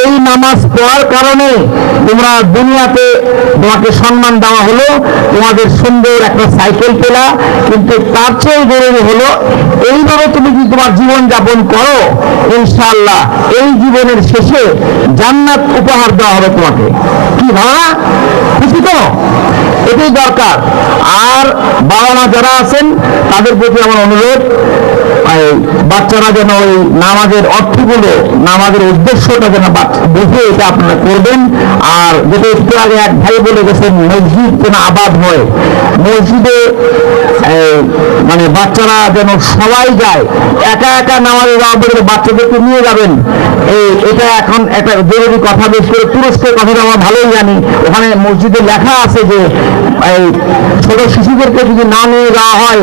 এই নামাজ পড়ার কারণে তোমরা দুনিয়াতে তোমাকে সম্মান দেওয়া হলো, তোমাদের সুন্দর একটা সাইকেল পেলা কিন্তু তার চেয়ে জরুরি হলো, এইভাবে তুমি যদি তোমার জীবন যাপন করো, ইনশাআল্লাহ এই জীবনের শেষে জান্নাত উপহার দেওয়া হবে তোমাকে। কি ভাবা খুশি তো? এটাই দরকার। আর বাবা মা যারা আছেন, তাদের প্রতি আমার অনুরোধ বাচ্চারা যেন ওই নামাজের অর্থগুলো, নামাজের উদ্দেশ্যটা যেন বুঝে এটা আপনারা করবেন। আর যেটা একটু আগে এক ভাই বলে গেছেন, মসজিদ যেন আবাদ হয়। মসজিদে মানে বাচ্চারা যেন সবাই যায়, একা একা নামাজে যাওয়া বাচ্চাদেরকে নিয়ে যাবেন। এই, এটা এখন একটা জরুরি কথা বেশ করে তুরস্কের কথাটা আমরা ভালোই জানি। ওখানে মসজিদে লেখা আছে যে এই ছোট শিশুদেরকে যদি না নিয়ে যাওয়া হয়,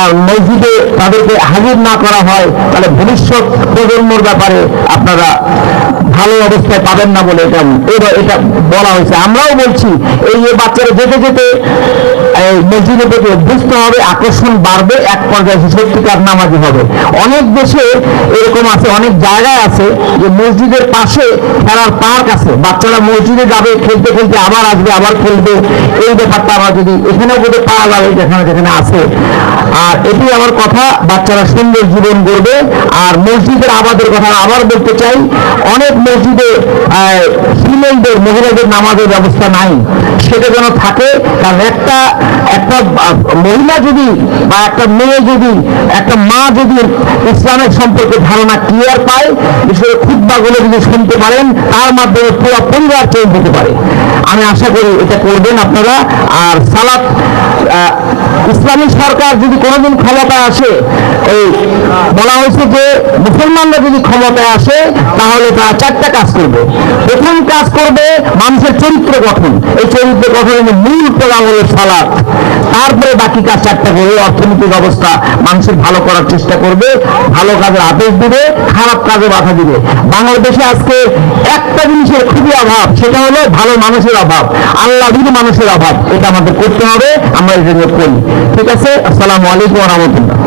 আর মসজিদে তাদেরকে হাজির না করা হয়, তাহলে ভবিষ্যৎ প্রজন্মর ব্যাপারে আপনারা ভালো অবস্থায় পাবেন না বলে এটা এটা বলা হয়েছে। আমরাও বলছি, এই বাচ্চারা যেতে যেতে মসজিদের প্রতি অভ্যস্ত হবে, আকর্ষণ বাড়বে, এক পর্যায়ে সত্যিকার নামাজি হবে। অনেক দেশে এরকম আছে, অনেক জায়গায় আছে যে মসজিদের পাশে খেলার পার্ক আছে। বাচ্চারা মসজিদে যাবে, খেলতে খেলতে আবার আসবে, আবার খেলবে। এই ব্যাপারটা আমরা যদি এখানেও বোধহয় পাওয়া যাবে যেখানে যেখানে আছে। আর এটি আমার কথা, বাচ্চারা সুন্দর জীবন গড়বে। আর মসজিদের আবাদের কথা আবার বলতে চাই, অনেক মসজিদে ফিমেলদের মহিলাদের নামাজের ব্যবস্থা নাই। সেটা যেন থাকে, কারণ একটা একটা মহিলা যদি বা একটা মেয়ে যদি, একটা মা যদি ইসলামের সম্পর্কে ধারণা ক্লিয়ার পায় করে খুদ্বাগুলো যদি শুনতে পারেন, তার মাধ্যমে পুরো পরিবার চেঞ্জ হতে পারে। আমি আশা করি এটা করবেন আপনারা। আর সালাত ইসলামী সরকার যদি কোনোদিন ক্ষমতায় আসে, এই বলা হয়েছে যে মুসলমানরা যদি ক্ষমতায় আসে, তাহলে তারা চারটা কাজ করবে। প্রথম কাজ করবে মানুষের চরিত্র গঠন। এই চরিত্র গঠনের মূল প্রধান হলো সালাত। তারপরে বাকি কাজ চারটা করবে। অর্থনৈতিক অবস্থা মানুষের ভালো করার চেষ্টা করবে, ভালো কাজের আদেশ দিবে, খারাপ কাজে বাধা দিবে। বাংলাদেশে আজকে একটা জিনিসের খুবই অভাব, সেটা হলো ভালো মানুষের অভাব। আল্লাহীর মানুষের অভাব, এটা আমাদের করতে হবে। আমরা জন্য করি ঠিক আছে আসসালামু আলাইকুম রহমতুল্লাহ